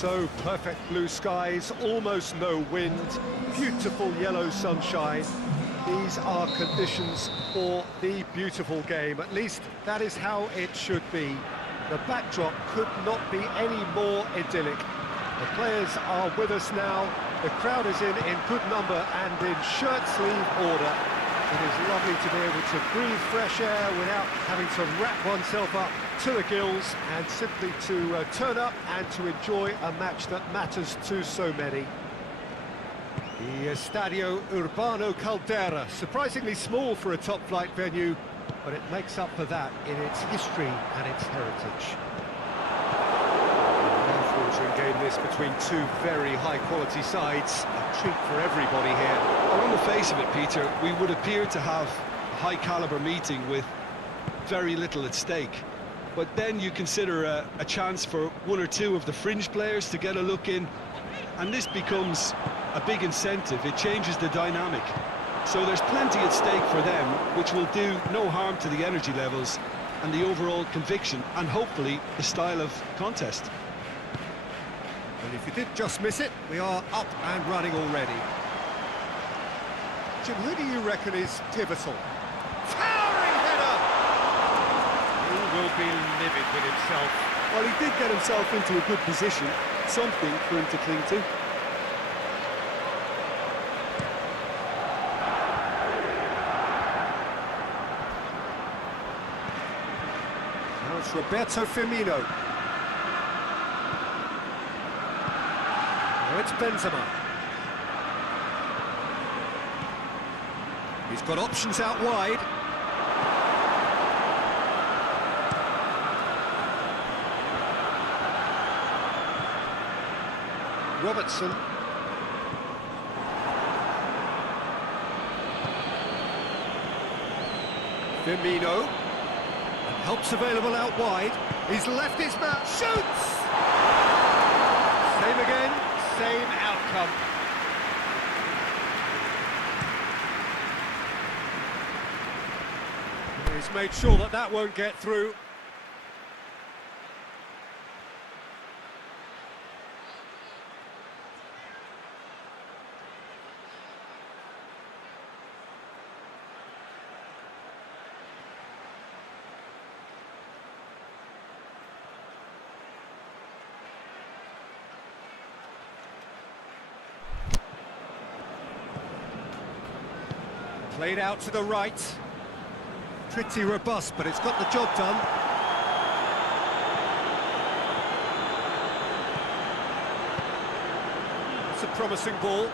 So perfect blue skies, almost no wind, beautiful yellow sunshine. These are conditions for the beautiful game. At least that is how it should be. The backdrop could not be any more idyllic. The players are with us now. The crowd is in good number and in shirt-sleeve order. It is lovely to be able to breathe fresh air without having to wrap oneself up to the gills and simply to turn up and to enjoy a match that matters to so many. The Estadio Urbano Caldera, surprisingly small for a top-flight venue, but it makes up for that in its history and its heritage. Mouth-watering game this between two very high-quality sides. A treat for everybody here. Well, on the face of it, Peter, we would appear to have a high-caliber meeting with very little at stake. But then you consider a chance for one or two of the fringe players to get a look in, and this becomes a big incentive. It changes the dynamic. So there's plenty at stake for them, which will do no harm to the energy levels and the overall conviction, and hopefully the style of contest. And if you did just miss it, we are up and running already. Jim, who do you reckon is pivotal? Towering header! He will be livid with himself. Well, he did get himself into a good position, something for him to cling to. Now it's Roberto Firmino. Now it's Benzema. He's got options out wide. Robertson. Firmino. And help's available out wide. He's left his man. Shoots! Same again, same outcome. He's made sure that that won't get through. Played out to the right. Pretty robust, but it's got the job done. It's a promising ball.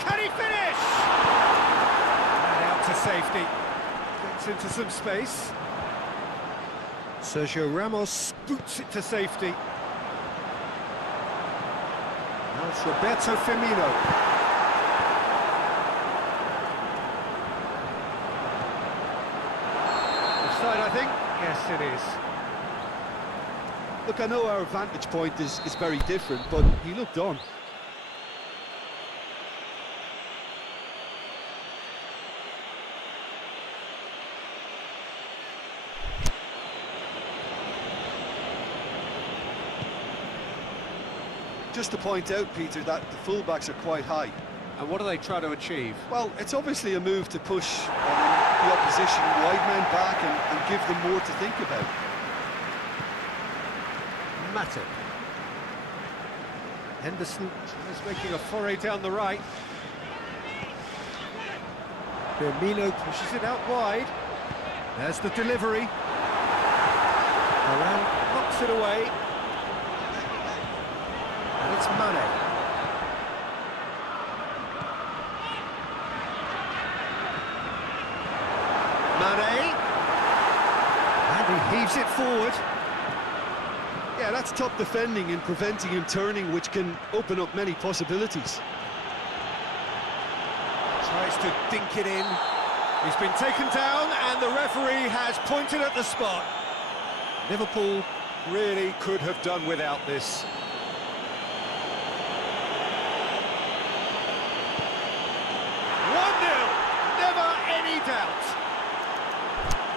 Can he finish? And out to safety. Gets into some space. Sergio Ramos boots it to safety. Now it's Roberto Firmino. I think. Yes, it is. Look, I know our vantage point is very different, but he looked on. Just to point out, Peter, that the fullbacks are quite high. And what do they try to achieve? Well, it's obviously a move to push the opposition wide men back and give them more to think about. Matip. Henderson is making a foray down the right. Firmino pushes it out wide. There's the delivery. Varane knocks it away. And it's Mane. Mane, and he heaves it forward. Yeah, that's top defending and preventing him turning, which can open up many possibilities. Tries to dink it in. He's been taken down and the referee has pointed at the spot. Liverpool really could have done without this.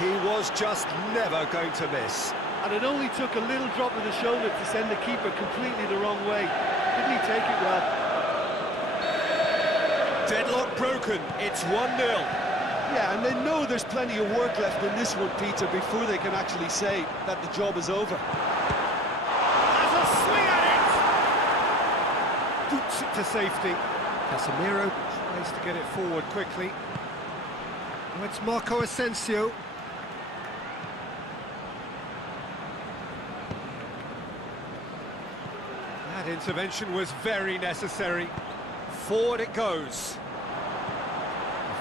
He was just never going to miss. And it only took a little drop of the shoulder to send the keeper completely the wrong way. Didn't he take it well? Deadlock broken, it's 1-0. Yeah, and they know there's plenty of work left in this one, Peter, before they can actually say that the job is over. Has a swing at it! Boots it to safety. Casemiro tries to get it forward quickly. Now it's Marco Asensio. That intervention was very necessary. Forward it goes.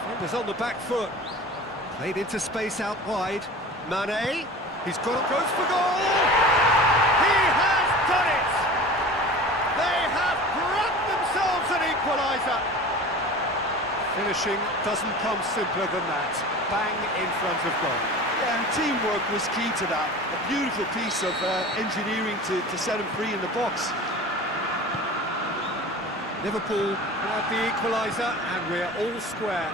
Defenders on the back foot. Played into space out wide. Mane, he's got it, goes for goal! He has done it! They have grabbed themselves an equaliser! Finishing doesn't come simpler than that. Bang in front of goal. Yeah, and teamwork was key to that. A beautiful piece of engineering to set him free in the box. Liverpool grab the equaliser and we're all square.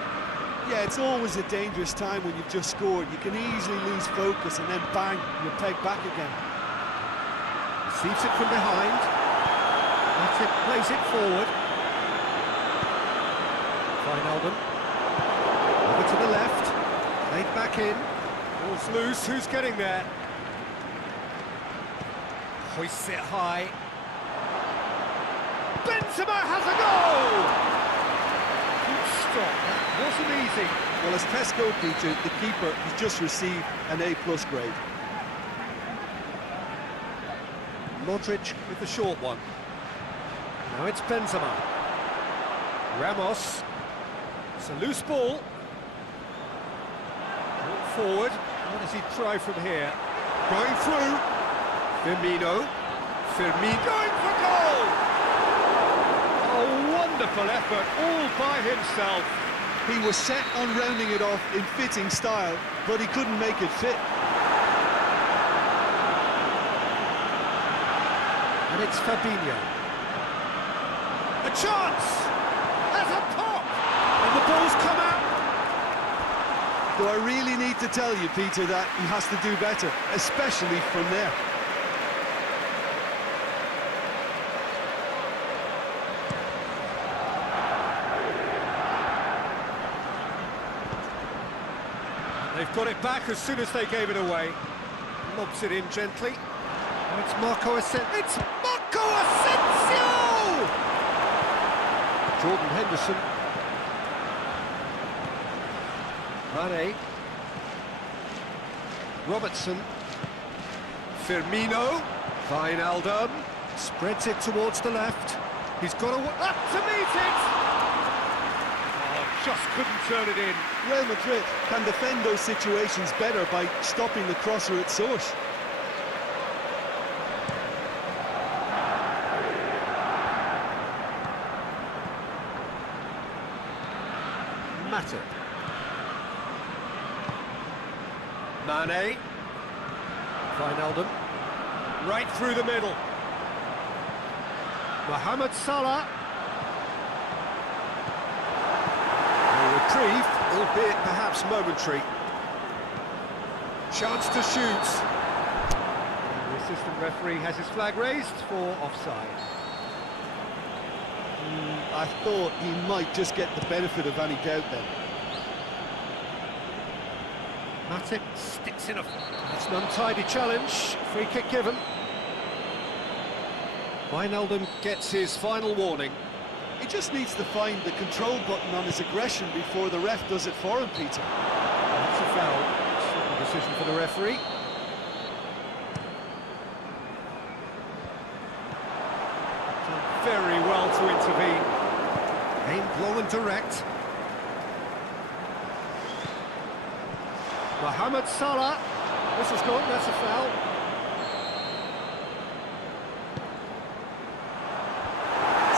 Yeah, it's always a dangerous time when you've just scored. You can easily lose focus and then bang, you're pegged back again. Receives it from behind. Matip plays it forward. Wijnaldum. Over to the left. Played back in. Ball's loose. Who's getting there? Hoists it high. Benzema has a goal! Good stop. That wasn't easy. Well, as tests go, Peter, the keeper has just received an A+ grade. Modric with the short one. Now it's Benzema. Ramos. It's a loose ball. Ball forward. What does he try from here? Going through. Firmino. Firmino going for goal! A wonderful effort all by himself. He was set on rounding it off in fitting style, but he couldn't make it fit. And it's Fabinho. A chance! Has a pop! And the ball's come out. Do I really need to tell you, Peter, that he has to do better, especially from there? They've got it back as soon as they gave it away. Lobs it in gently. And it's Marco Asensio. It's Marco Asensio! Jordan Henderson. Mane. Robertson. Firmino. Wijnaldum. Spreads it towards the left. He's got up to meet it! Oh, just couldn't turn it in. Real Madrid can defend those situations better by stopping the crosser at source. Matip. Mane. Wijnaldum. Right through the middle. Mohamed Salah. A reprieve, albeit perhaps momentary. Chance to shoot. The assistant referee has his flag raised for offside. I thought he might just get the benefit of any doubt then. Matip sticks in a... It's an untidy challenge. Free kick given. Wijnaldum gets his final warning. He just needs to find the control button on his aggression before the ref does it for him, Peter. That's a foul. It's a decision for the referee. Done very well to intervene. Aimed long and direct. Mohamed Salah. This is gone, that's a foul.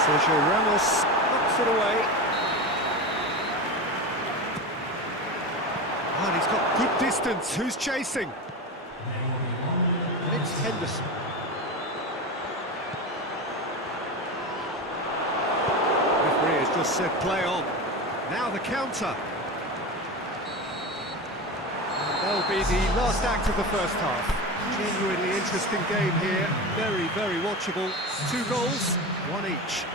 Sergio Ramos knocks it away. And he's got good distance. Who's chasing? And it's Henderson. Referee has just said play on. Now the counter. And that'll be the last act of the first half. Genuinely interesting game here. Very, very watchable. 2 goals, 1 each.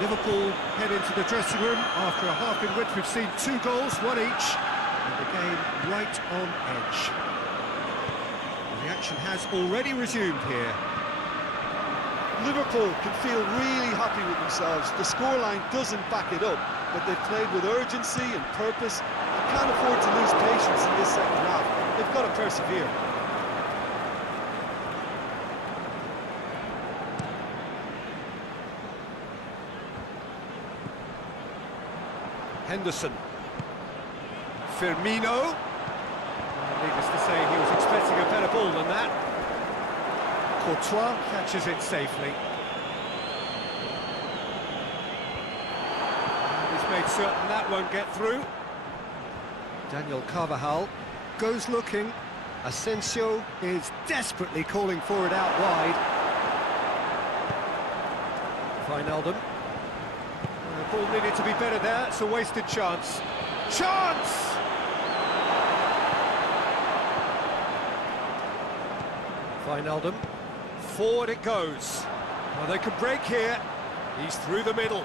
Liverpool head into the dressing room after a half in which we've seen 2 goals, 1 each, and the game right on edge. And the action has already resumed here. Liverpool can feel really happy with themselves. The scoreline doesn't back it up, but they've played with urgency and purpose and can't afford to lose patience in this second half. They've got to persevere. Henderson. Firmino. Needless to say, he was expecting a better ball than that. Courtois catches it safely. And he's made certain that won't get through. Daniel Carvajal goes looking. Asensio is desperately calling for it out wide. Wijnaldum. The ball needed to be better there. It's a wasted chance. Chance! Wijnaldum. Forward it goes. Well, they can break here. He's through the middle.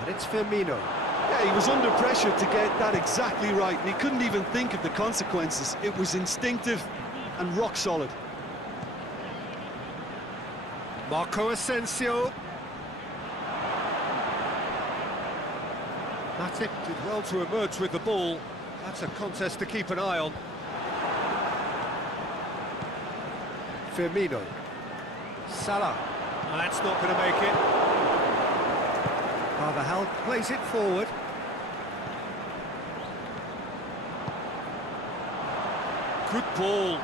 And it's Firmino. Yeah, he was under pressure to get that exactly right, and he couldn't even think of the consequences. It was instinctive and rock solid. Marco Asensio. Matip did well to emerge with the ball. That's a contest to keep an eye on. Firmino. Salah. That's not going to make it. Carvajal plays it forward. Good ball.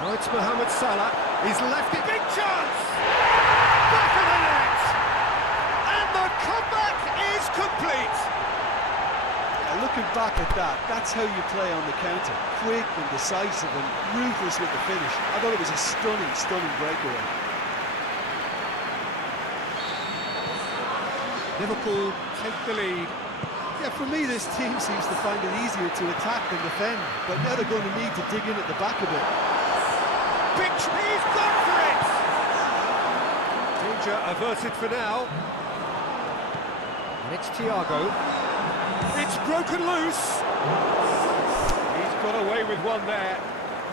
Now it's Mohamed Salah. He's left it. Big chance! Back of the net! And the comeback is complete. Looking back at that, that's how you play on the counter. Quick and decisive and ruthless with the finish. I thought it was a stunning, stunning breakaway. Liverpool take the lead. Yeah, for me, this team seems to find it easier to attack than defend, but now they're going to need to dig in at the back a bit. He's gone for it! Danger averted for now. And it's Thiago. It's broken loose. He's got away with one there.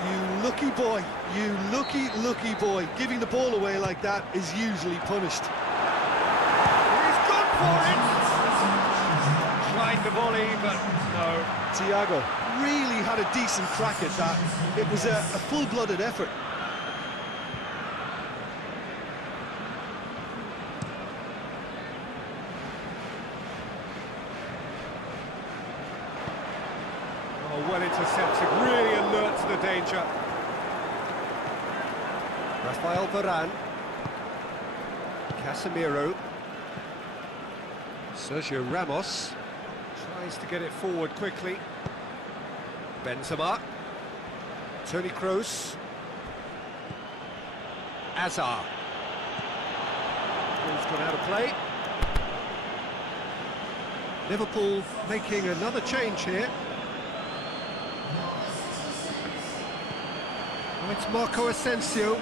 You lucky boy, you lucky boy. Giving the ball away like that is usually punished. He's gone for it. Tried the volley, but no. Thiago really had a decent crack at that. It was a full-blooded effort. Well intercepted, really alert to the danger. Rafael Varane. Casemiro. Sergio Ramos. Tries to get it forward quickly. Benzema. Toni Kroos. Hazard. Ball's gone out of play. Liverpool making another change here. It's Marco Asensio.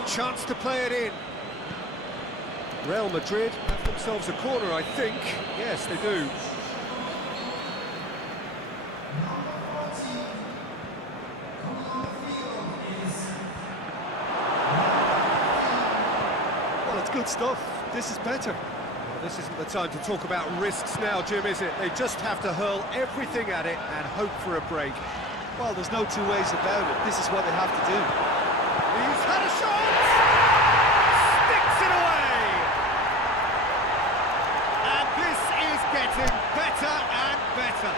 A chance to play it in. Real Madrid have themselves a corner, I think. Yes, they do. Well, it's good stuff. This is better. Well, this isn't the time to talk about risks now, Jim, is it? They just have to hurl everything at it and hope for a break. Well, there's no two ways about it. This is what they have to do. He's had a shot! Sticks it away! And this is getting better and better.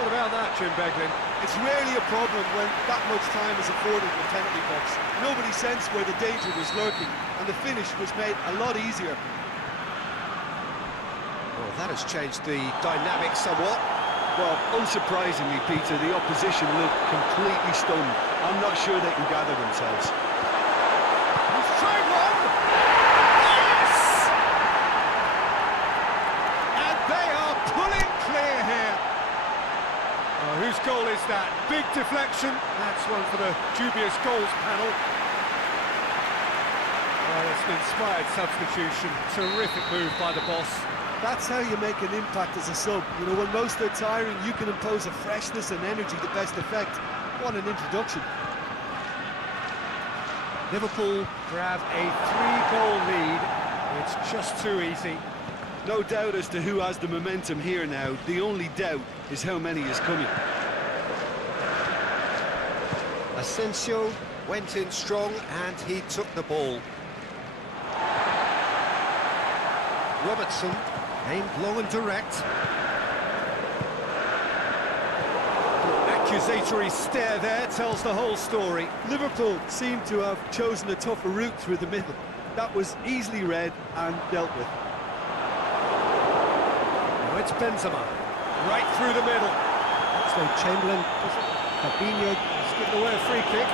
What about that, Jim Beglin? It's rarely a problem when that much time is afforded in the penalty box. Nobody sensed where the danger was lurking, and the finish was made a lot easier. Well, that has changed the dynamic somewhat. Well, unsurprisingly, Peter, the opposition looked completely stunned. I'm not sure they can gather themselves. He's tried one! Yes! And they are pulling clear here. Oh, Whose goal is that? Big deflection. That's one for the dubious goals panel. Well, it's an inspired substitution. Terrific move by the boss. That's how you make an impact as a sub. You know, when most are tiring, you can impose a freshness and energy to best effect. What an introduction. Liverpool grab a 3-goal lead. It's just too easy. No doubt as to who has the momentum here now. The only doubt is how many is coming. Asensio went in strong and he took the ball. Robertson aimed long and direct. Accusatory stare there tells the whole story. Liverpool seem to have chosen a tougher route through the middle. That was easily read and dealt with. Now it's Benzema, right through the middle. So Chamberlain, Fabinho He's given away a free kick.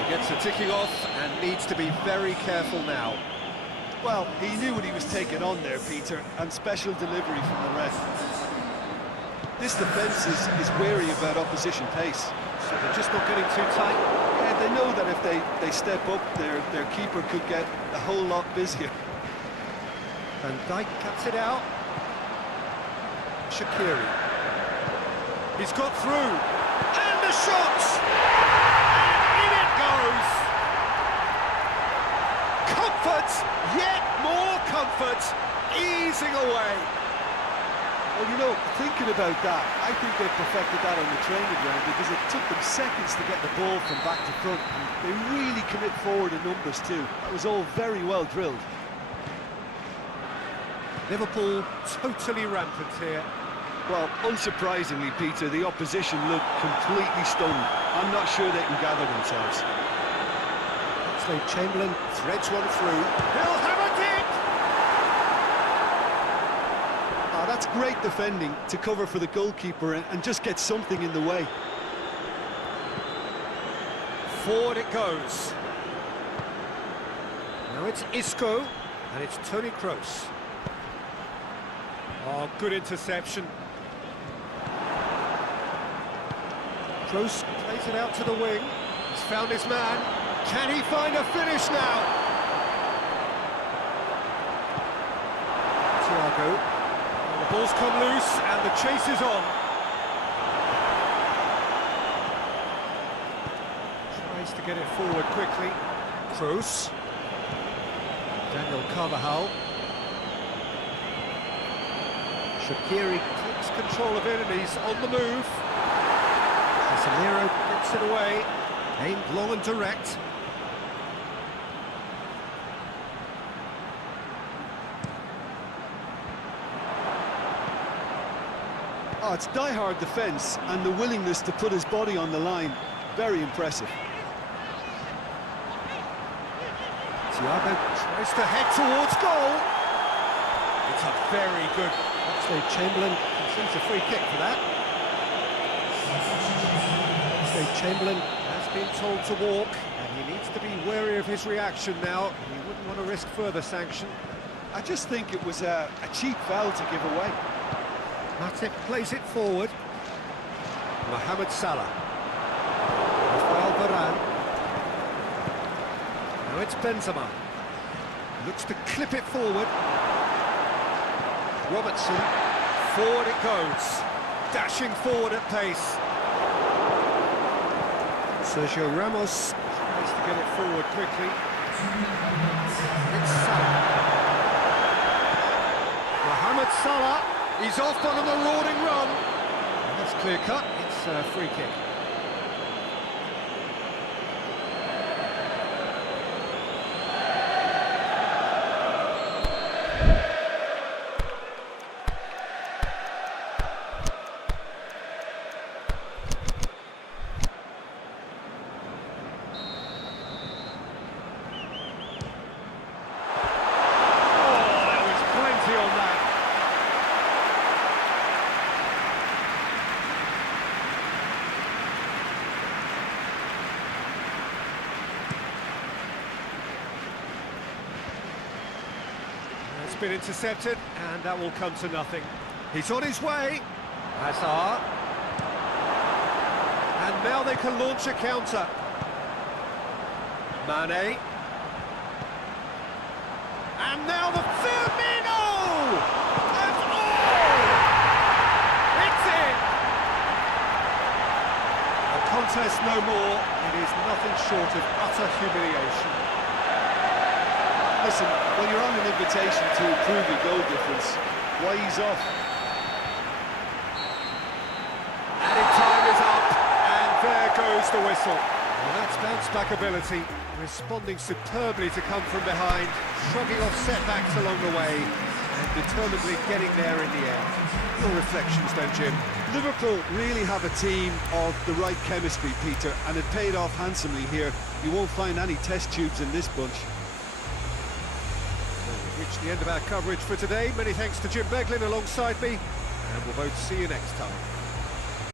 He gets the ticking off and needs to be very careful now. Well, he knew what he was taking on there, Peter, and special delivery from the ref. This defence is wary about opposition pace. So they're just not getting too tight. Yeah, they know that if they step up, their keeper could get a whole lot busier. Van Dijk cuts it out. Shaqiri. He's got through. And the shot! And in it goes! Comfort! Yet more comfort! Easing away. Well, you know, thinking about that, I think they perfected that on the training ground because it took them seconds to get the ball from back to front. And they really commit forward in numbers too. That was all very well drilled. Liverpool totally rampant here. Well, unsurprisingly, Peter, the opposition looked completely stunned. I'm not sure they can gather themselves. So Chamberlain threads one through. He'll have a dip! That's great defending to cover for the goalkeeper and just get something in the way. Forward it goes. Now it's Isco, and it's Toni Kroos. Oh, good interception. Kroos plays it out to the wing. He's found his man. Can he find a finish now? Thiago. The ball's come loose and the chase is on. Tries to get it forward quickly. Kroos. Daniel Carvajal. Shaqiri takes control of it and he's on the move. Casemiro gets it away. Aimed long and direct. Oh, it's die-hard defence and the willingness to put his body on the line. Very impressive. Thiago tries to head towards goal. It's a very good. Actually, Chamberlain conceives a free kick for that. Actually, Chamberlain has been told to walk, and he needs to be wary of his reaction now. He wouldn't want to risk further sanction. I just think it was a cheap foul to give away. Matip plays it forward. Mohamed Salah. Rafael Varane. Now it's Benzema. Looks to clip it forward. Robertson. Forward it goes. Dashing forward at pace. Sergio Ramos tries to get it forward quickly. It's Salah. Mohamed Salah. He's off on a marauding run. And that's clear cut. It's a free kick. been intercepted, and that will come to nothing. He's on his way. Hazard. And now they can launch a counter. Mane. And now the Firmino! And it's in! A contest no more. It is nothing short of utter humiliation. Listen, when you're on an invitation to improve your goal difference, why ease off? Added time is up, and there goes the whistle. Well, that's bounce-back ability, responding superbly to come from behind, shrugging off setbacks along the way, and determinedly getting there in the end. Your reflections, don't Jim? Liverpool really have a team of the right chemistry, Peter, and it paid off handsomely here. You won't find any test tubes in this bunch. We've reached the end of our coverage for today. Many thanks to Jim Beglin alongside me, and we'll both see you next time.